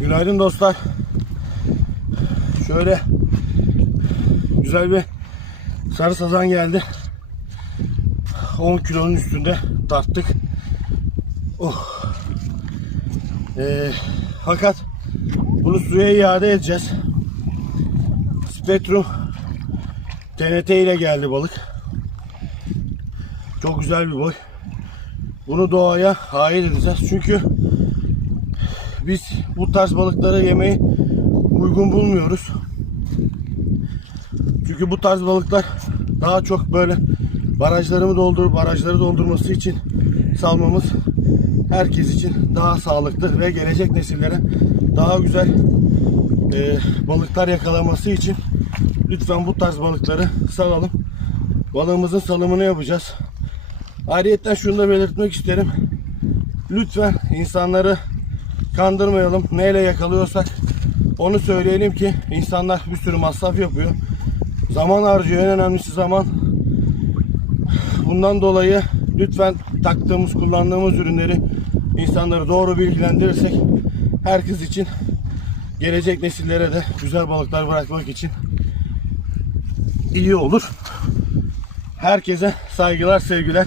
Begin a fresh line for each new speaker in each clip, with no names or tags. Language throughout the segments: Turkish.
Günaydın dostlar. Şöyle güzel bir sarı sazan geldi. 10 kilonun üstünde tarttık. Oh. Ee, fakat bunu suya iade edeceğiz. Spektrum TNT ile geldi balık. Çok güzel bir boy. Bunu doğaya ait edeceğiz. Çünkü biz bu tarz balıkları yemeyi uygun bulmuyoruz. Çünkü bu tarz balıklar daha çok böyle barajlarımı doldur, barajları doldurması için salmamız herkes için daha sağlıklı ve gelecek nesillere daha güzel e, balıklar yakalaması için lütfen bu tarz balıkları salalım. Balığımızın salımını yapacağız. Ayrıca şunu da belirtmek isterim. Lütfen insanları kandırmayalım. Neyle yakalıyorsak onu söyleyelim ki insanlar bir sürü masraf yapıyor. Zaman harcıyor. En önemlisi zaman. Bundan dolayı lütfen taktığımız, kullandığımız ürünleri insanları doğru bilgilendirirsek herkes için gelecek nesillere de güzel balıklar bırakmak için iyi olur. Herkese saygılar, sevgiler.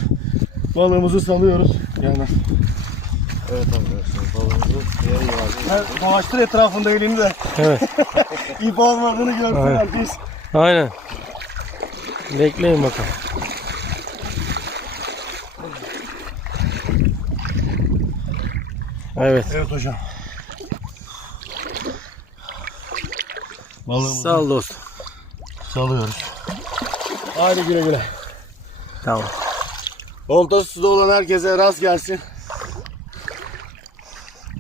Balığımızı salıyoruz. Yani
Evet arkadaşlar balığımızı diğer
Her dolaştır etrafında elini de.
Evet.
İp olmadığını görsün
Aynen.
herkes.
Aynen. Bekleyin bakalım. Evet.
Evet hocam. Balığımızı
Sağ ol dostum.
salıyoruz. Haydi güle güle.
Tamam.
Oltası suda olan herkese rast gelsin.